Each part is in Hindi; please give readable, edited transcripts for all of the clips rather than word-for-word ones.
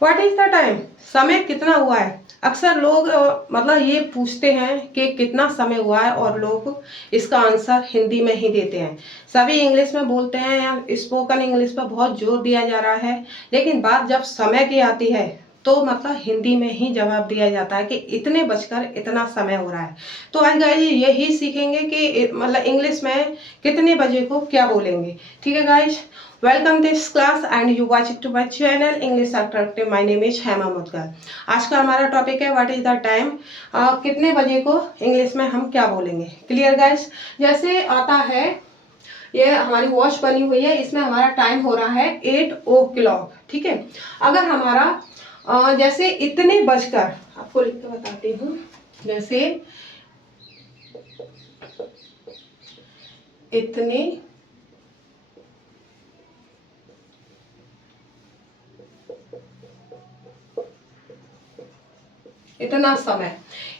व्हाट इज द टाइम, समय कितना हुआ है। अक्सर लोग मतलब ये पूछते हैं कि कितना समय हुआ है और लोग इसका आंसर हिंदी में ही देते हैं। सभी इंग्लिश में बोलते हैं या स्पोकन इंग्लिश पर बहुत जोर दिया जा रहा है, लेकिन बात जब समय की आती है तो मतलब हिंदी में ही जवाब दिया जाता है कि इतने बजकर इतना समय हो रहा है। तो आज गाइज यही सीखेंगे कि मतलब इंग्लिश में कितने बजे को क्या बोलेंगे। ठीक है guys, welcome this class and you watching to my channel English attractive. My name is Hema Mudgal. आज का हमारा टॉपिक है व्हाट इज द टाइम, कितने बजे को इंग्लिश में हम क्या बोलेंगे। क्लियर गाइज, जैसे आता है ये हमारी वॉच बनी हुई है, इसमें हमारा टाइम हो रहा है 8 o'clock। ठीक है, अगर हमारा जैसे इतने बजकर, आपको लिख के बताती हूँ, जैसे इतने इतना समय,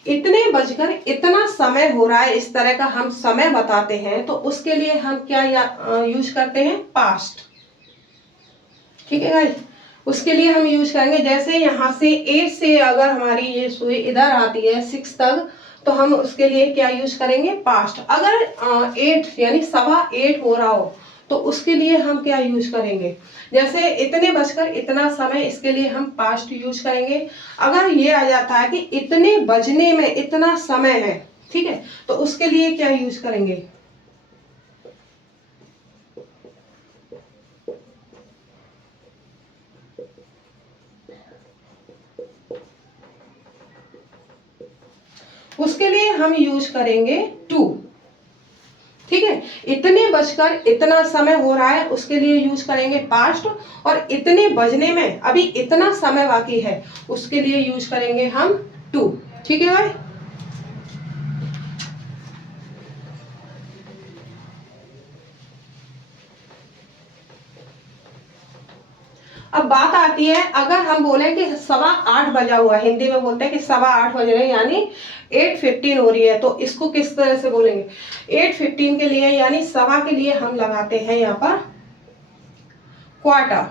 इतने बजकर इतना समय हो रहा है, इस तरह का हम समय बताते हैं तो उसके लिए हम क्या यूज करते हैं, पास्ट। ठीक है गाइस, उसके लिए हम यूज करेंगे जैसे यहाँ से 8 से अगर हमारी ये सुई इधर आती है 6 तक, तो हम उसके लिए क्या यूज करेंगे, पास्ट। अगर 8 यानी 8:15 हो रहा हो तो उसके लिए हम क्या यूज करेंगे, जैसे इतने बजकर इतना समय, इसके लिए हम पास्ट यूज करेंगे। अगर ये आ जाता है कि इतने बजने में इतना समय है, ठीक है, तो उसके लिए क्या यूज करेंगे, उसके लिए हम यूज करेंगे टू। ठीक है, इतने बजकर इतना समय हो रहा है उसके लिए यूज करेंगे पास्ट, और इतने बजने में अभी इतना समय बाकी है उसके लिए यूज करेंगे हम टू। ठीक है भाई, अब बात आती है अगर हम बोले कि 8:15 बजा हुआ है, हिंदी में बोलते हैं कि 8:15 बज रहे हैं यानी 8:15 हो रही है, तो इसको किस तरह से बोलेंगे, 8:15 के लिए यानी सवा के लिए हम लगाते हैं यहाँ पर क्वार्टर।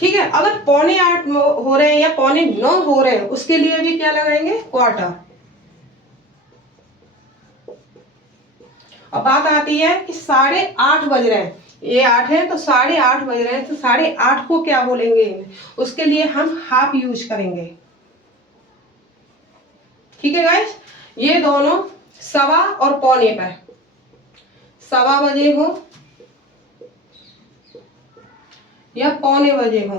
ठीक है, अगर 7:45 हो रहे हैं या 8:45 हो रहे हैं उसके लिए भी क्या लगाएंगे, क्वार्टर। अब बात आती है कि 8:30 बज रहे हैं, ये 8 है तो 8:30 बज रहे हैं, तो 8:30 को क्या बोलेंगे, उसके लिए हम हाफ यूज करेंगे। ठीक है गाइस, ये दोनों सवा और पौने पर, सवा बजे हो या पौने बजे हो,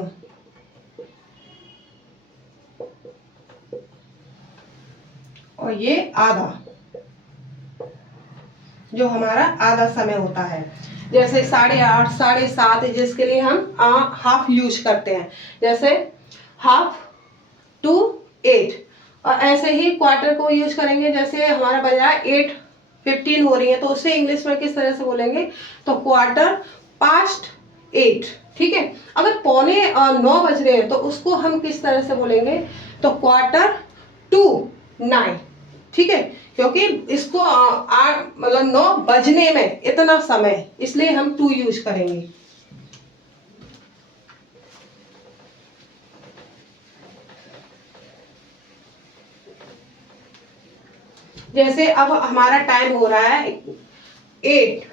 और ये आधा, जो हमारा आधा समय होता है, जैसे 8:30 7:30, जिसके लिए हम हाफ यूज करते हैं, जैसे हाफ टू 8। और ऐसे ही क्वार्टर को यूज करेंगे, जैसे हमारा बजा 8:15 हो रही है तो उसे इंग्लिश में किस तरह से बोलेंगे, तो क्वार्टर पास्ट 8। ठीक है, अगर 8:45 बज रहे हैं तो उसको हम किस तरह से बोलेंगे, तो क्वार्टर टू 9। ठीक है, क्योंकि इसको मतलब 9 बजने में इतना समय, इसलिए हम टू यूज करेंगे। जैसे अब हमारा टाइम हो रहा है 8,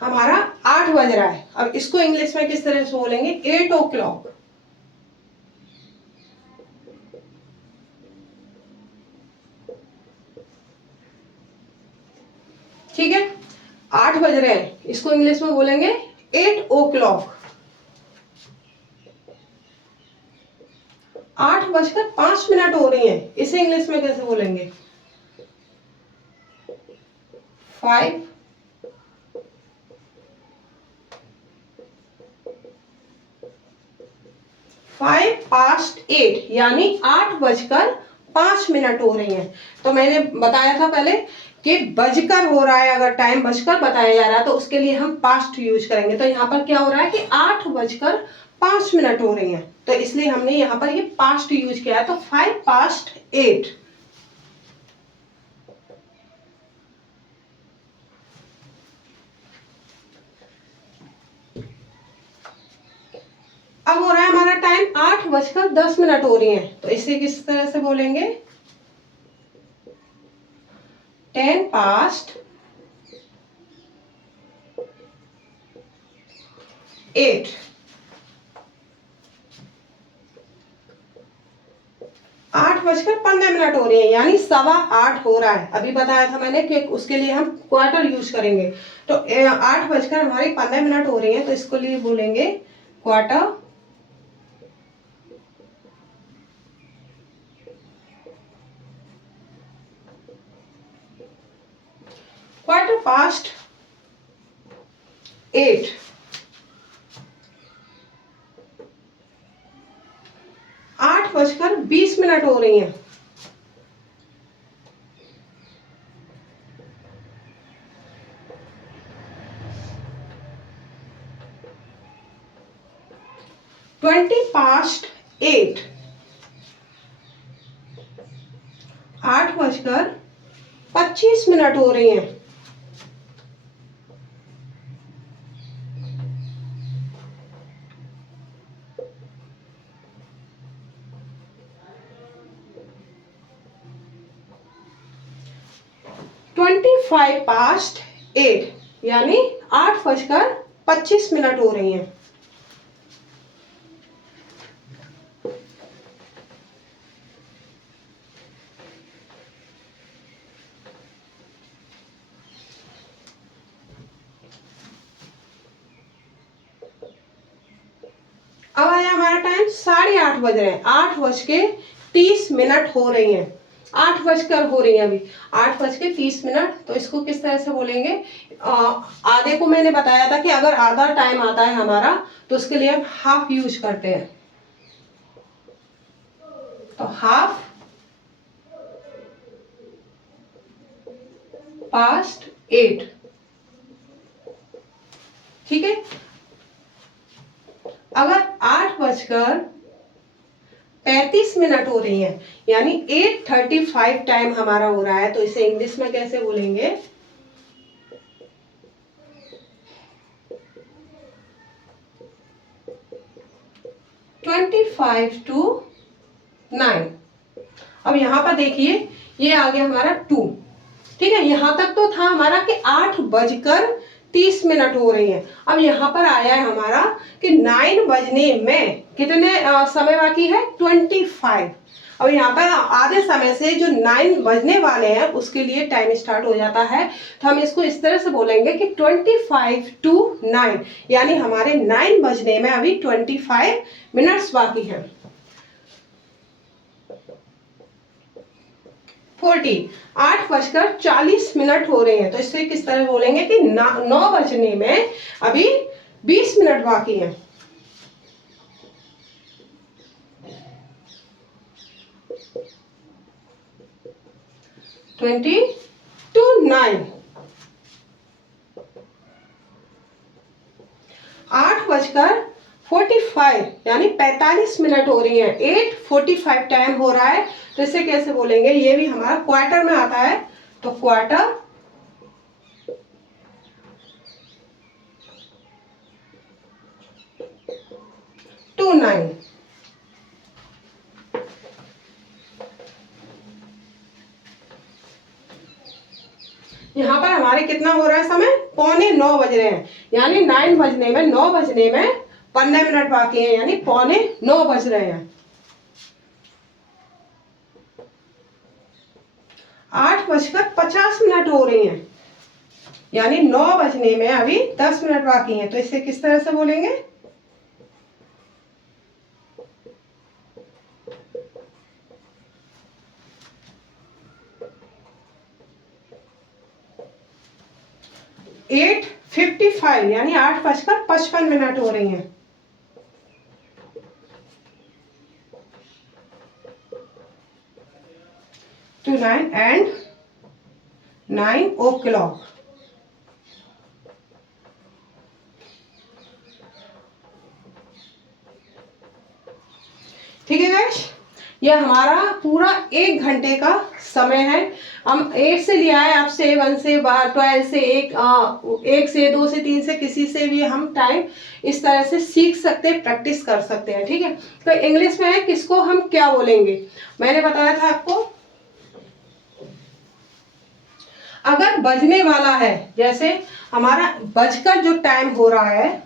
हमारा 8 बज रहा है, अब इसको इंग्लिश में किस तरह से बोलेंगे, 8 o'clock। ठीक है, 8 बज रहे हैं, इसको इंग्लिश में बोलेंगे 8 o'clock। 8:05 हो रही है, इसे इंग्लिश में कैसे बोलेंगे, 5 past 8 यानी 8:05 हो रही हैं। तो मैंने बताया था पहले कि बजकर हो रहा है, अगर टाइम बजकर बताया जा रहा है तो उसके लिए हम पास्ट यूज करेंगे। तो यहाँ पर क्या हो रहा है कि 8:05 हो रही हैं, तो इसलिए हमने यहाँ पर ये पास्ट यूज किया है, तो 5 past 8। टाइम 8:10 हो रही है, तो इसे किस तरह से बोलेंगे? 10 past 8। 8:15 हो रही है, यानी 8:15 हो रहा है। अभी बताया था मैंने कि उसके लिए हम क्वार्टर यूज करेंगे। तो 8:15 हो रही है, तो इसको लिए बोलेंगे क्वार्टर। Quarter past 8। 8:20 हो रही है। Twenty past 8। 8:25 हो रही है। ट्वेंटी पास्ट 8, यानी 8:25 हो रही हैं। अब आया हमारा टाइम 8:30 बज रहे हैं। 8:30 हो रही हैं। 8 हो रही है अभी। 8:30। तो इसको किस तरह से बोलेंगे? आधे को मैंने बताया था कि अगर आधा टाइम आता है हमारा, तो उसके लिए हम हाफ यूज करते हैं। तो हाफ पास्ट 8। ठीक है। अगर 8:35 हो रही है, यानी 8:35 टाइम हमारा हो रहा है, तो इसे इंग्लिश में कैसे बोलेंगे? 25 to 9। अब यहां पर देखिए, ये आ गया हमारा 2। ठीक है, यहां तक तो था हमारा कि 8:30 हो रही है। अब यहां पर आया है हमारा कि 9 बजने में कितने समय बाकी है? 25। अब यहाँ पर आधे समय से जो 9 बजने वाले हैं उसके लिए टाइम स्टार्ट हो जाता है। तो हम इसको इस तरह से बोलेंगे कि 25 to 9, यानी हमारे 9 बजने में अभी 25 मिनट्स बाकी है। 40। 8:40 हो रहे हैं, तो इससे किस तरह बोलेंगे कि 9 बजने में अभी 20 मिनट बाकी है। 20 to 9। 8:45 यानी 45 मिनट हो रही है। 8:45 टाइम हो रहा है, तो इसे कैसे बोलेंगे? ये भी हमारा क्वार्टर में आता है, तो क्वार्टर टू 9। यहाँ पर हमारे कितना हो रहा है समय? 8:45 बज रहे हैं, यानी 9 बजने में 9 बजने में 15 मिनट बाकी है, यानी 8:45 बज रहे हैं। 8:50 हो रही हैं, यानी 9 बजने में अभी 10 मिनट बाकी हैं, तो इसे किस तरह से बोलेंगे? 8:55 यानी 8:55 हो रही हैं। 9 and 9 o'clock। ठीक है गाइस, ये हमारा पूरा 1 घंटे का समय है। हम 8 से लिया है, अब से 1 से 12 से 1 से 2 से 3 से किसी से भी हम टाइम इस तरह से सीख सकते हैं, प्रैक्टिस कर सकते हैं। ठीक है, तो इंग्लिश में किसको हम क्या बोलेंगे, मैंने बताया था आपको। अगर बजने वाला है, जैसे हमारा बजकर जो टाइम हो रहा है,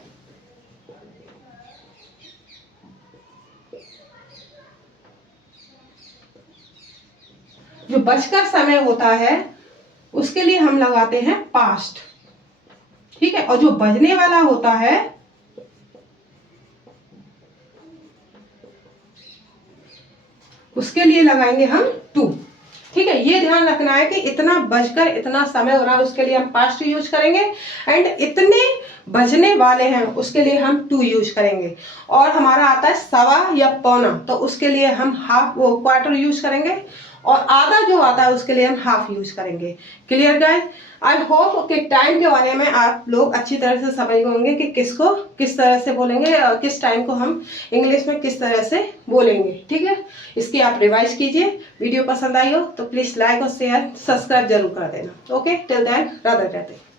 जो बजकर समय होता है उसके लिए हम लगाते हैं पास्ट। ठीक है, और जो बजने वाला होता है उसके लिए लगाएंगे हम टू। ठीक है, ये ध्यान रखना है कि इतना बजकर इतना समय हो रहा है उसके लिए हम पास्ट यूज करेंगे, एंड इतने बजने वाले हैं उसके लिए हम टू यूज करेंगे। और हमारा आता है सवा या पौना, तो उसके लिए हम हाफ वो क्वार्टर यूज करेंगे, और आधा जो आता है उसके लिए हम हाफ यूज करेंगे। Clear guys? आई होप कि टाइम के बारे में आप लोग अच्छी तरह से समझ होंगे कि किसको किस तरह से बोलेंगे, किस टाइम को हम इंग्लिश में किस तरह से बोलेंगे। ठीक है, इसकी आप रिवाइज कीजिए। वीडियो पसंद आई हो तो प्लीज लाइक और शेयर सब्सक्राइब जरूर कर देना। Okay, till then Radhe Radhe.